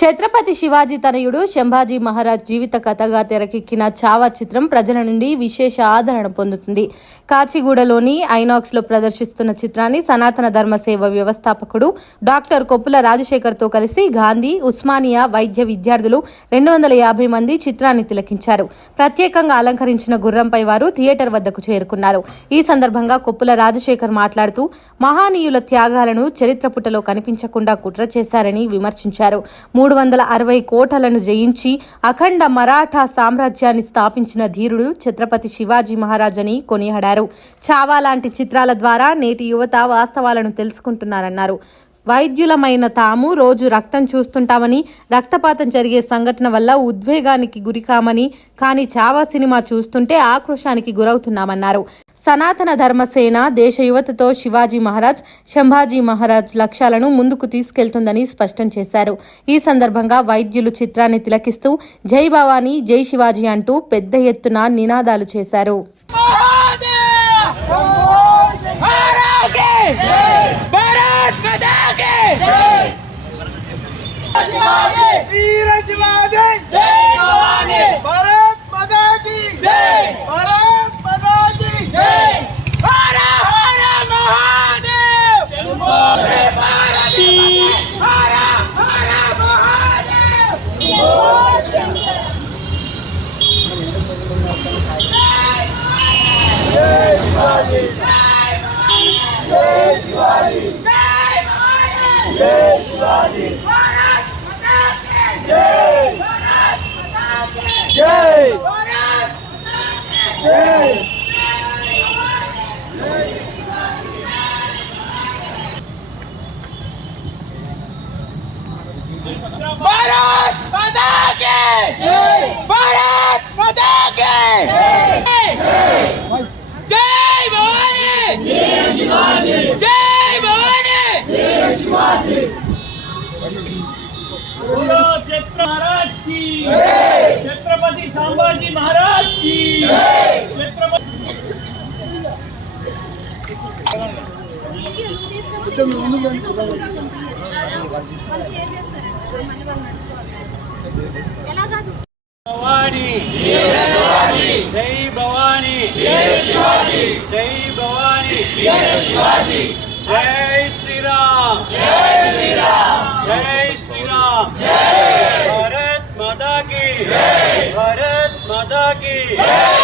ఛత్రపతి శివాజీ తనయుడు శంభాజీ మహారాజ్ జీవిత కథగా తెరకెక్కిన చావా చిత్రం ప్రజల నుండి విశేష ఆదరణ పొందుతుంది. కాచిగూడలోని ఐనాక్స్లో ప్రదర్శిస్తున్న చిత్రాన్ని సనాతన ధర్మ సేవ వ్యవస్థాపకుడు డాక్టర్ కొప్పుల రాజశేఖర్తో కలిసి గాంధీ ఉస్మానియా వైద్య విద్యార్థులు రెండు వందల యాభై మంది చిత్రాన్ని తిలకించారు. ప్రత్యేకంగా అలంకరించిన గుర్రంపై వారు థియేటర్ వద్దకు చేరుకున్నారు. ఈ సందర్భంగా కొప్పుల రాజశేఖర్ మాట్లాడుతూ మహానీయుల త్యాగాలను చరిత్ర పుటలో కనిపించకుండా కుట్ర చేశారని విమర్శించారు. మూడు వందల అరవై కోటలను జయించి అఖండ మరాఠా సామ్రాజ్యాన్ని స్థాపించిన ధీరుడు ఛత్రపతి శివాజీ మహారాజ్ అని కొనియాడారు. చావా లాంటి చిత్రాల ద్వారా నేటి యువత వాస్తవాలను తెలుసుకుంటున్నారన్నారు. వైద్యులమైన తాము రోజు రక్తం చూస్తుంటామని రక్తపాతం జరిగే సంఘటన వల్ల ఉద్వేగానికి గురికామని కానీ చావా సినిమా చూస్తుంటే ఆక్రోశానికి గురవుతున్నామన్నారు. సనాతన ధర్మసేన దేశ యువతతో శివాజీ మహారాజ్ శంభాజీ మహారాజ్ లక్ష్యాలను ముందుకు తీసుకెళ్తుందని స్పష్టం చేశారు. ఈ సందర్భంగా వైద్యులు చిత్రాన్ని తిలకిస్తూ జై భవానీ జై శివాజీ అంటూ పెద్ద ఎత్తున నినాదాలు చేశారు. వీర శివాజీ జై భవానీ भारत माता की जय भारत माता की जय श्री राम जय श्री राम जय श्री राम भारत माता की भारत माता की